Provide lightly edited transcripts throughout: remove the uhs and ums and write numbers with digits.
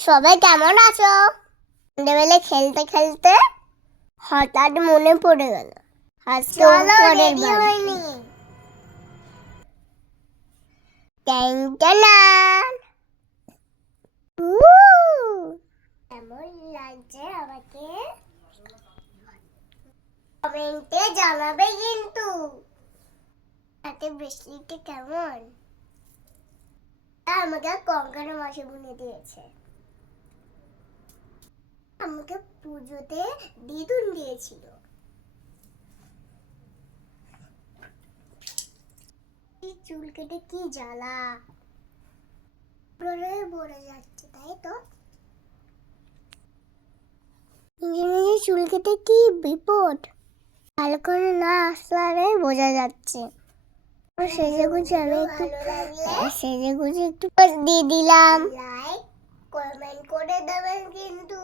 সবাই কেমন আছো? সন্ধ্যেবেলা খেলতে খেলতে হঠাৎ মনে পড়ে গেল আজকে ওঙ্কারের বাড়ি। ট্যাং ট্যাং। কেমন লাগছে আমাকে কমেন্টে জানাবে কিন্তু। রাতে বৃষ্টিটা কেমন? আমাকে কঙ্কারের মাসে বুনে দিয়েছে। আমাকে পুজোতে দিদুন দিয়েছিল। চুল কেটে কি জ্বালা, পড়ে যাচ্ছে, তাই তো? নিজে নিজে চুল কেটে কি বিপদ, ভালো করে না আসলে বোঝা যাচ্ছে। সেজে গুজে আমি একটু পোস্ট দিয়ে দিলাম। লাইক কমেন্ট করে দেবেন কিন্তু।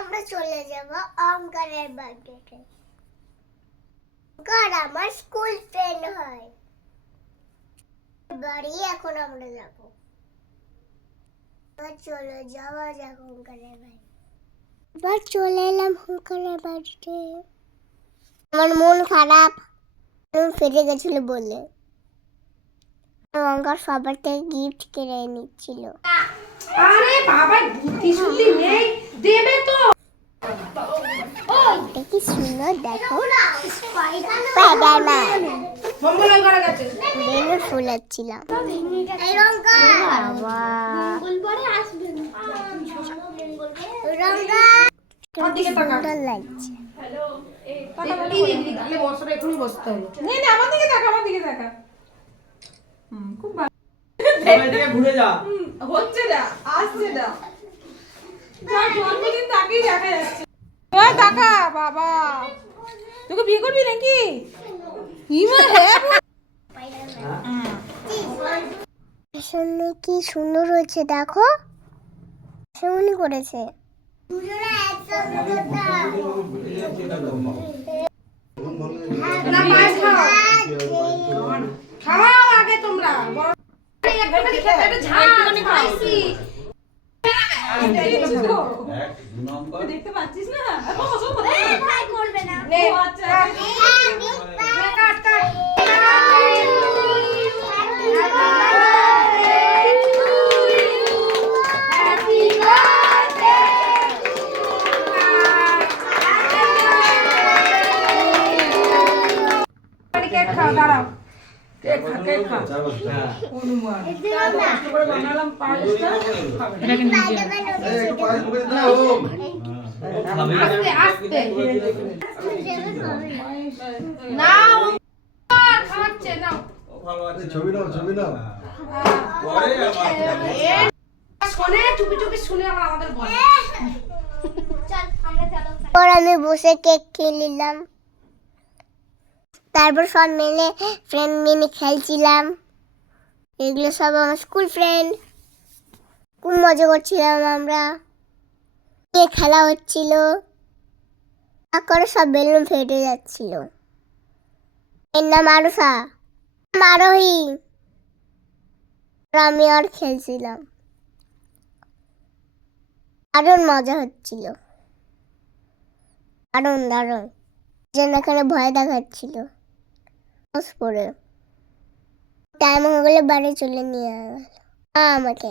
আমরা চলে যাব অঙ্কারের বাড়িতে। অঙ্কার আমার স্কুল ফ্রেন্ড হয়। বাড়ি এখন আমরা যাব। চলে যাওয়া যাক অঙ্কারের বাড়ি। এবার চলে এলাম অঙ্কারের বাড়িতে। আমার মন খারাপ, ফেটে গেছিল বলে। অঙ্কার সবার থেকে গিফট কিনে নিচ্ছিল। আরে বাবা, বুদ্ধি শুদ্ধি নেই, দেবে তো। দেখি সুন্দর, দেখো স্পাইডারম্যান। মঙ্গলবার করা গেছে। বেলুন ফুলাচ্ছিলাম। এই রঙ্কা বাবা, মঙ্গলবারে আসবে। রঙ্কা সুন্দর লাগছে। হ্যালো, এই দিদি গালে বসরে এখনই বসতে হবে। নে নে, আমার দিকে তাকা, আমার দিকে তাকা। খুব ভালো। সবাই দিকে ঘুরে যা। হচ্ছে না, আসছে না। যার জন্মদিন তাকেই দেখা যাচ্ছে। ওই টাকা বাবা, তোকে বিয়ে করবি নাকি? ইমা হ্যাঁ, সামনে কি সুন্দর হয়েছে দেখো, সেমনি করেছে। না মাছ খাও, খাওয়াও আগে তোমরা। একটুখানি খেতে, একটু ঝাল খাইছি। দেখতে পাচ্ছিস না? ভাই করবে না। নে আচ্ছা, কাট কাট। কেক খাও, দাঁড়াও। কেক খা, কেক খা। অনুমান কষ্ট করে বানালাম পায়েসটা। এটাকে নিয়ে আস্তে আস্তে নাও, খাচ্ছে নাও। ছবি নাও। শোনে, চুপি চুপি শুনে আবার আমাদের বলে। পর আমি বসে কেক খেয়ে নিলাম। তারপর সব মিলে ফ্রেন্ড মিলে খেলছিলাম। এগুলো সব আমার স্কুল ফ্রেন্ড। খুব মজা করছিলাম আমরা। খেলা হচ্ছিল, করে সব বেলুন ফেটে যাচ্ছিল। এর নাম আরুষা, আরোহী। আমি আর খেলছিলাম, দারুণ মজা হচ্ছিল, দারুণ। যেন এখানে ভয় দেখাচ্ছিল পরে। টাইম হয়ে গেলে বাড়ি চলে নিয়ে গেল আমাকে।